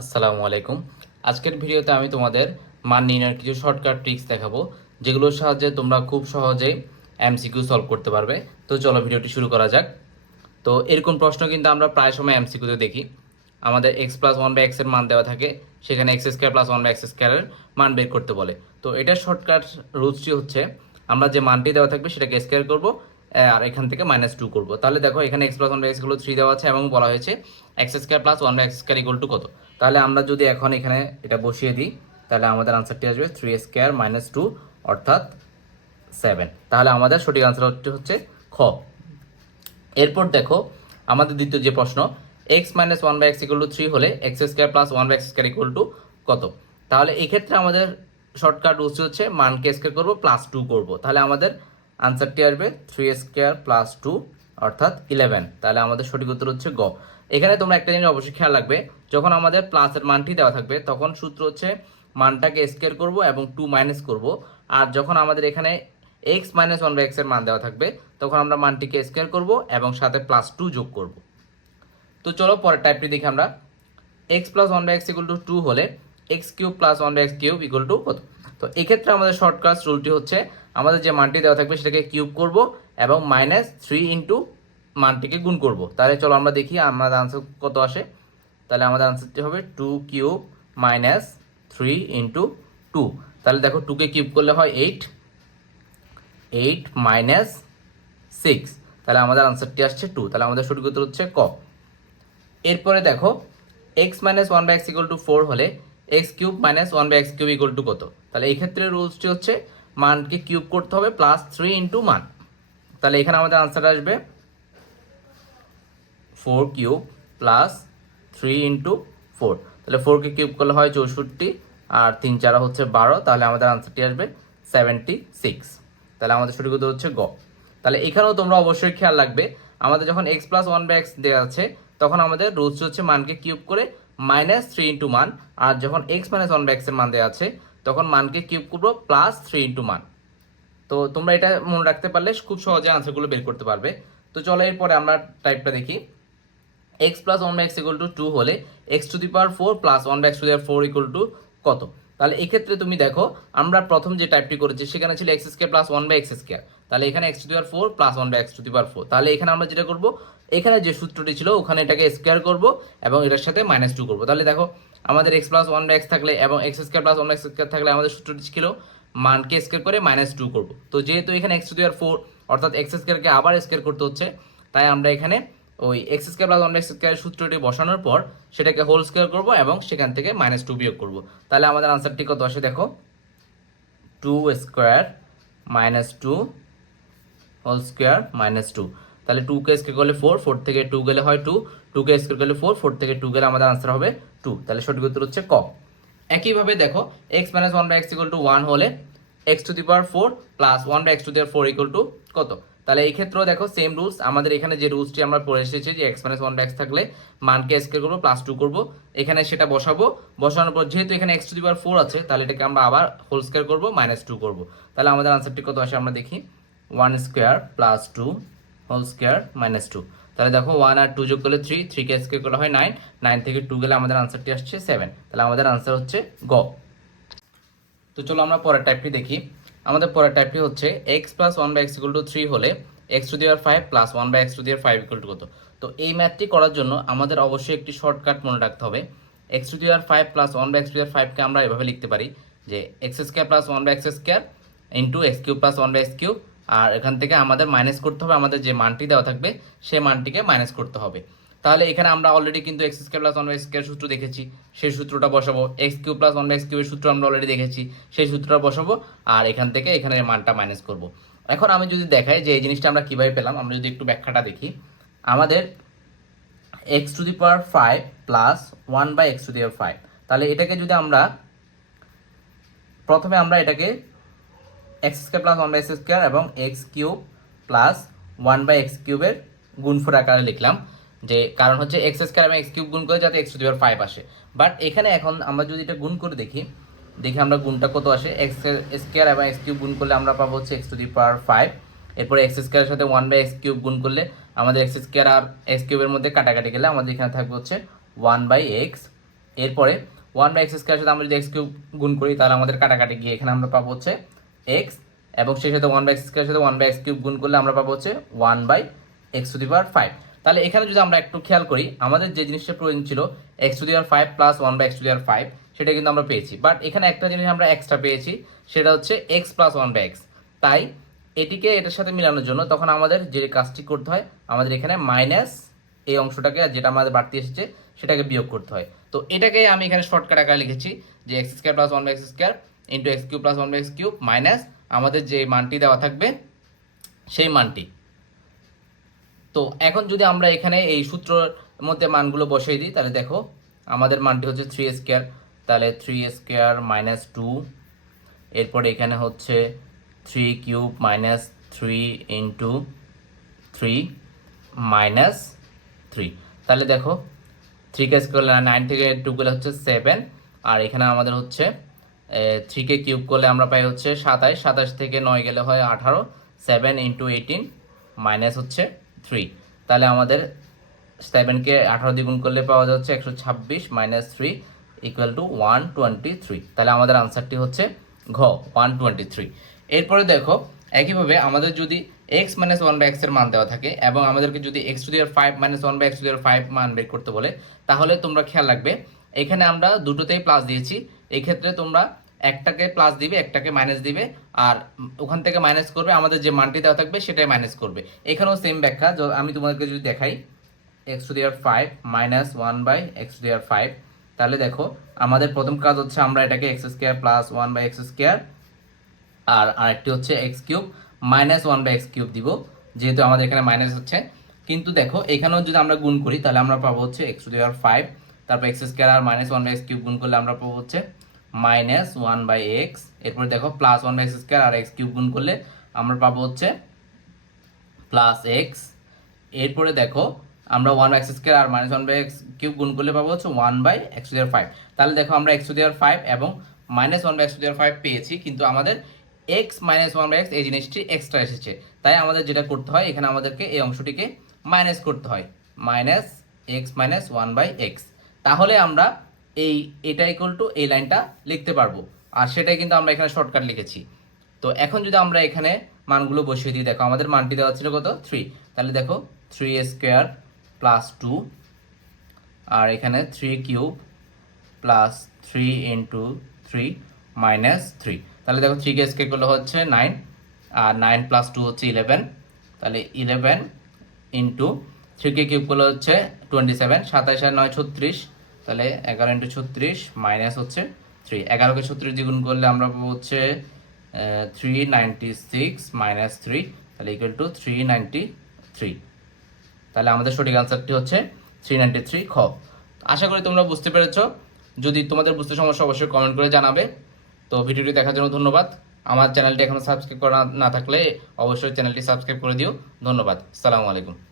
আসসালামু আলাইকুম। আজকের ভিডিওতে আমি তোমাদের মান নির্ণয়ের কিছু শর্টকাট ট্রিক্স দেখাবো, যেগুলোর সাহায্যে তোমরা খুব সহজেই এমসিকিউ সলভ করতে পারবে। তো চলো ভিডিওটি শুরু করা যাক। তো এরকম প্রশ্ন কিন্তু আমরা প্রায় সময় এমসিকিউতে দেখি। আমাদের এক্স প্লাস ওয়ান বাই এক্সের মান দেওয়া থাকে, সেখানে X square plus one by X স্কোয়ারের মান বের করতে বলে। তো এটার শর্টকাট রুলসটি হচ্ছে, আমরা যে মানটি দেওয়া থাকবে সেটাকে স্কোয়ার করবো, আর এখান থেকে -2 করবো। তাহলে দেখো এখানে X plus one by X গুলো 3 দেওয়া আছে এবং বলা হয়েছে X square plus one by x square equal to কত। তাহলে আমরা যদি এখন এখানে এটা বসিয়ে দিই, তাহলে আমাদের আনসারটি আসবে 3 স্কোয়ার -2 অর্থাৎ 7। তাহলে আমাদের সঠিক আনসারটি হচ্ছে খ। এরপর দেখো আমাদের দ্বিতীয় যে প্রশ্ন, X minus one by x equal to 3 হলে X square plus one by x square equal to কত। তাহলে এই ক্ষেত্রে আমাদের শর্টকাট রুলস হচ্ছে মানকে স্কোয়ার করবো +2 করব। তাহলে আমাদের আনসারটি আসবে 3 স্কোয়ার প্লাস 2 অর্থাৎ 11। তাহলে আমাদের সঠিক উত্তর হচ্ছে গ। এখানে তোমরা একটা জিনিস অবশ্যই খেয়াল রাখবে, যখন আমাদের প্লাসের মানটি দেওয়া থাকবে তখন সূত্র হচ্ছে মানটাকে স্কোয়ার করব এবং 2 মাইনাস করব। আর যখন আমাদের এখানে X minus one by x এর মান দেওয়া থাকবে তখন আমরা মানটিকে স্কোয়ার করব এবং সাথে +2 যোগ করব। তো চলো পরের টাইপটি দেখি আমরা। X plus one by x equal to 2 হলে x cube plus one by x cube equal to কত। তো এক্ষেত্রে আমাদের শর্টকাট রুলটি হচ্ছে, আমাদের যে মানটি দেওয়া থাকবে সেটাকে কিউব করব এবং -3 ইন্টু মানটিকে গুণ করব। তাহলে চলো আমরা দেখি আমাদের আনসার কত আসে। তাহলে আমাদের আনসারটি হবে 2 কিউব -3 ইন্টু 2। তাহলে দেখো 2কে কিউব করলে হয় 8, 8 -6। তাহলে আমাদের আনসারটি আসছে 2। তাহলে আমাদের সঠিক উত্তর হচ্ছে ক। এরপরে দেখো x minus one by x equal to 4 হলে x cube minus one by x cube equal to কত। তাহলে এই ক্ষেত্রে রুলসটি হচ্ছে মানকে কিউব করতে হবে +3 ইন্টু মান। তাহলে এখানে আমাদের আনসার আসবে 4 কিউব +3 ইন্টু 4। তাহলে 4কে কিউব করলে হয় 64 আর 3 4 হচ্ছে 12। তাহলে আমাদের আনসারটি আসবে 76। তাহলে আমাদের সঠিক উত্তর হচ্ছে গ। তাহলে এখানেও তোমরা অবশ্যই খেয়াল রাখবে, আমাদের যখন x plus one by x দেওয়া আছে তখন আমাদের রুলস হচ্ছে মানকে কিউব করে -3 ইন্টু মান, আর যখন x minus one by x এর মান দেওয়া আছে তখন মানকে কিউব করবো +3 ইন্টু মান। তো তোমরা এটা মনে রাখতে পারলে খুব সহজে আনসারগুলো বের করতে পারবে। তো চলো এরপরে আমরা টাইপটা দেখি। X plus one by x equal to 2 হলে x to the power 4 plus one by x to the power 4 equal to কত। তাহলে এক্ষেত্রে তুমি দেখো আমরা প্রথম যে টাইপটি করেছি সেখানে ছিল x square plus one by x square. তাহলে এখানে x to the power 4 plus one by x to the power 4। তাহলে এখানে আমরা যেটা করবো, এখানে যে সূত্রটি ছিল ওখানে এটাকে স্কোয়ার করব এবং এটার সাথে -2 করবো। তাহলে দেখো আমাদের x plus one by x থাকলে এবং x square plus one by x square থাকলে আমাদের সূত্রটি ছিল মানকে স্কোয়ার করে -2 করবো। তো যেহেতু এখানে এক্স টু দি পাওয়ার 4 অর্থাৎ এক্স স্কোয়ারকে আবার স্কোয়ার করতে হচ্ছে, তাই আমরা এখানে ওই x square plus one x স্কোয়ারের সূত্রটি বসানোর পর সেটাকে হোল স্কোয়ার করবো এবং সেখান থেকে -2 বিয়োগ করবো। তাহলে আমাদের আনসারটি কত আসে দেখো, 2 স্কোয়ার -2 হোল স্কোয়ার -2। তাহলে 2কে স্কোয়ার করলে 4, 4 থেকে 2 গেলে হয় 2, 2কে স্কোয়ার করলে 4, 4 থেকে 2 গেলে আমাদের আনসার হবে 2। তাহলে সঠিক উত্তর হচ্ছে ক। একইভাবে দেখো x minus one by x equal to 1 হলে x to the power 4 plus one by x to the power 4 equal to কত। তাহলে এই ক্ষেত্রেও দেখো সেম রুলস, আমাদের এখানে যে রুলসটি আমরা পড়ে এসেছি যে x minus one by x থাকলে মানকে স্কোয়ার করবো +2 করবো, এখানে সেটা বসাবো। বসানোর পর যেহেতু এখানে এক্স টু দি পাওয়ার 4 আছে তাহলে এটাকে আমরা আবার হোল স্কোয়ার করবো, -2 করবো। তাহলে আমাদের আনসারটি কত আসে আমরা দেখি, 1 স্কোয়ার প্লাস 2 হোল স্কোয়ার -2। তাহলে দেখো 1 আর 2 যোগ করলে 3, 3কে স্কোয়ার করলে হয় 9, 9 থেকে 2 গেলে আমাদের আনসারটি আসছে 7। তাহলে আমাদের আনসার হচ্ছে গ। তো চলো আমরা পরের টাইপটি দেখি। আমাদের পরের টাইপটি হচ্ছে x plus one by x equal to 3 হলে x to the power 5 plus one by x to the power 5 equal to কত। তো এই ম্যাথটি করার জন্য আমাদের অবশ্যই একটি শর্টকাট মনে রাখতে হবে। X to the power 5 plus one by x to the power 5কে আমরা এভাবে লিখতে পারি যে x square plus one by x square into x cube plus one by x cube. আর এখান থেকে আমাদের মাইনাস করতে হবে, আমাদের যে মানটি দেওয়া থাকবে সেই মানটিকে মাইনাস করতে হবে। তাহলে এখানে আমরা অলরেডি কিন্তু x square plus one by square সূত্র দেখেছি, সেই সূত্রটা বসাবো। X cube plus one by x কিউবের সূত্র আমরা অলরেডি দেখেছি, সেই সূত্রটা বসাবো। আর এখান থেকে এখানে মানটা মাইনাস করব। এখন আমি যদি দেখাই যে এই জিনিসটা আমরা কিভাবে পেলাম, আমরা যদি একটু ব্যাখ্যাটা দেখি। আমাদের x to the power 5 plus one by x to the power 5, তাহলে এটাকে যদি আমরা প্রথমে আমরা এটাকে x square plus one by x square এবং x cube plus one by x কিউবের গুণফল আকারে লিখলাম, যে কারণ হচ্ছে এক্স স্কোয়ার এবং এক্স কিউব গুণ করে যাতে এক্স টু দি পাওয়ার 5 আসে। বাট এখানে এখন আমরা যদি এটা গুণ করে দেখি, দেখি আমরা গুণটা কত আসে। এক্স স্কোয়ার এবং এক্স কিউব গুণ করলে আমরা পাবো হচ্ছে এক্স টু দি পাওয়ার 5। এরপরে এক্স স্কোয়ারের সাথে ওয়ান বাই এক্স কিউব গুণ করলে আমাদের এক্স স্কোয়ার আর এক্স কিউবের মধ্যে কাটাকাটি গেলে আমাদের এখানে থাকবে হচ্ছে 1 বাই এক্স। এরপরে 1/x² সাথে আমরা যদি x³ গুণ করি তাহলে আমাদের কাটাকাটি গিয়ে এখানে আমরা পাবো হচ্ছে x, এবং সেই সাথে 1/x² সাথে 1/x³ গুণ করলে আমরা পাবো হচ্ছে 1/x⁵। তাহলে এখানে যদি আমরা একটু খেয়াল করি, আমাদের যে জিনিসটা প্রয়োজন ছিল x⁵ প্লাস 1/x⁵, সেটা কিন্তু আমরা পেয়েছি। বাট এখানে একটা জিনিস আমরা এক্সট্রা পেয়েছি, সেটা হচ্ছে x প্লাস 1/x। তাই এটিকে এটার সাথে মেলানোর জন্য তখন আমাদের যে কাজটি করতে হয়, আমাদের এখানে মাইনাস এই অংশটাকে, যেটা আমাদের বাড়তি এসেছে সেটাকে বিয়োগ করতে হয়। তো এটাকে আমি এখানে শর্টকাট আকারে লিখেছি যে x² plus 1/x² into x³ plus 1/x³ minus আমাদের যে মানটি দেওয়া থাকবে সেই মানটি। তো এখন যদি আমরা এখানে এই সূত্রের মধ্যে মানগুলো বসিয়ে দিই তাহলে দেখো আমাদের মানটি হচ্ছে 3² তাহলে 3² মাইনাস 2, এরপরে এখানে হচ্ছে 3³ মাইনাস 3 ইন্টু 3 মাইনাস 3। তাহলে দেখো 3 করলে 9 থেকে 2 করলে হচ্ছে 7, আর এখানে আমাদের হচ্ছে 3 কিউব করলে আমরা পাই হচ্ছে 27, 27 থেকে 9 গেলে হয় 18, 7 ইন্টু 18 মাইনাস হচ্ছে 3। তাহলে আমাদের 7কে 18 দিয়ে গুণ করলে পাওয়া যাচ্ছে 126 মাইনাস 3 ইকুয়াল টু 123। তাহলে আমাদের আনসারটি হচ্ছে ঘ 123। এরপরে দেখো একইভাবে আমাদের যদি x মাইনাস 1/x এর মান দেওয়া থাকে এবং আমাদেরকে যদি x⁵ মাইনাস 1/x⁵ মান বের করতে বলে, তাহলে তোমরা খেয়াল রাখবে এখানে আমরা দুটোতেই প্লাস দিয়েছি। এই ক্ষেত্রে তোমরা একটাকে প্লাস দিবে, একটাকে মাইনাস দিবে, আর ওখান থেকে মাইনাস করবে, আমাদের যে মানটি দেওয়া থাকবে সেটাই মাইনাস করবে। এখানেও সেম ব্যাখ্যা, আমি তোমাদেরকে যদি দেখাই x⁵ মাইনাস 1/x⁵, তাহলে দেখো আমাদের প্রথম কাজ হচ্ছে আমরা এটাকে x² প্লাস 1/x², আর আরেকটি হচ্ছে x³ মাইনাস 1/x³ দিব, যেহেতু আমাদের এখানে মাইনাস হচ্ছে। কিন্তু দেখো এখানেও যদি আমরা গুণ করি তাহলে আমরা পাবো হচ্ছে x⁵, তারপর x² আর মাইনাস 1/x³ গুণ করলে আমরা পাবো হচ্ছে মাইনাস 1/x। এরপরে দেখো প্লাস 1/x² আর x³ গুণ করলে আমরা পাবো হচ্ছে প্লাস x। এরপরে দেখো আমরা 1/x² আর মাইনাস 1/x³ গুণ করলে পাবো হচ্ছে 1/x⁵। তাহলে দেখো আমরা x⁵ এবং মাইনাস 1/x⁵ পেয়েছি, কিন্তু আমাদের x মাইনাস 1/x এই জিনিসটি এক্সট্রা এসেছে। তাই আমাদের যেটা করতে হয়, এখানে আমাদেরকে এই অংশটিকে মাইনাস করতে হয়, মাইনাস x মাইনাস 1/x। তাহলে আমরা এটা ইকুয়াল টু এই লাইনটা লিখতে পারবো, আর সেটাই কিন্তু আমরা এখানে শর্টকাট লিখেছি। তো এখন যদি আমরা এখানে মানগুলো বসিয়ে দিই, দেখো আমাদের মানটি দেওয়া ছিল কত 3, তাহলে দেখো 3² প্লাস 2, আর এখানে 3³ প্লাস 3 ইন্টু 3 মাইনাস 3। তাহলে দেখো 3 করলে হচ্ছে 9, আর 9 প্লাস 2 হচ্ছে 11, তাহলে 11 ইন্টু 3 করলে হচ্ছে 27, 27 আর 9 36, তাহলে 11 ইন্টু 36 মাইনাস হচ্ছে 3। 11কে 36 দিয়ে গুণ করলে আমরা পাবো হচ্ছে 396 মাইনাস 3, তাহলে ইকুয়াল টু 393। তাহলে আমাদের সঠিক আনসারটি হচ্ছে 393 খ। আশা করি তোমরা বুঝতে পেরেছো। যদি তোমাদের বুঝতে সমস্যা অবশ্যই কমেন্ট করে জানাবে। তো ভিডিওটি দেখার জন্য ধন্যবাদ। আমার চ্যানেলটি এখনো সাবস্ক্রাইব করা না থাকলে অবশ্যই চ্যানেলটি সাবস্ক্রাইব করে দিও। ধন্যবাদ। আসসালামু আলাইকুম।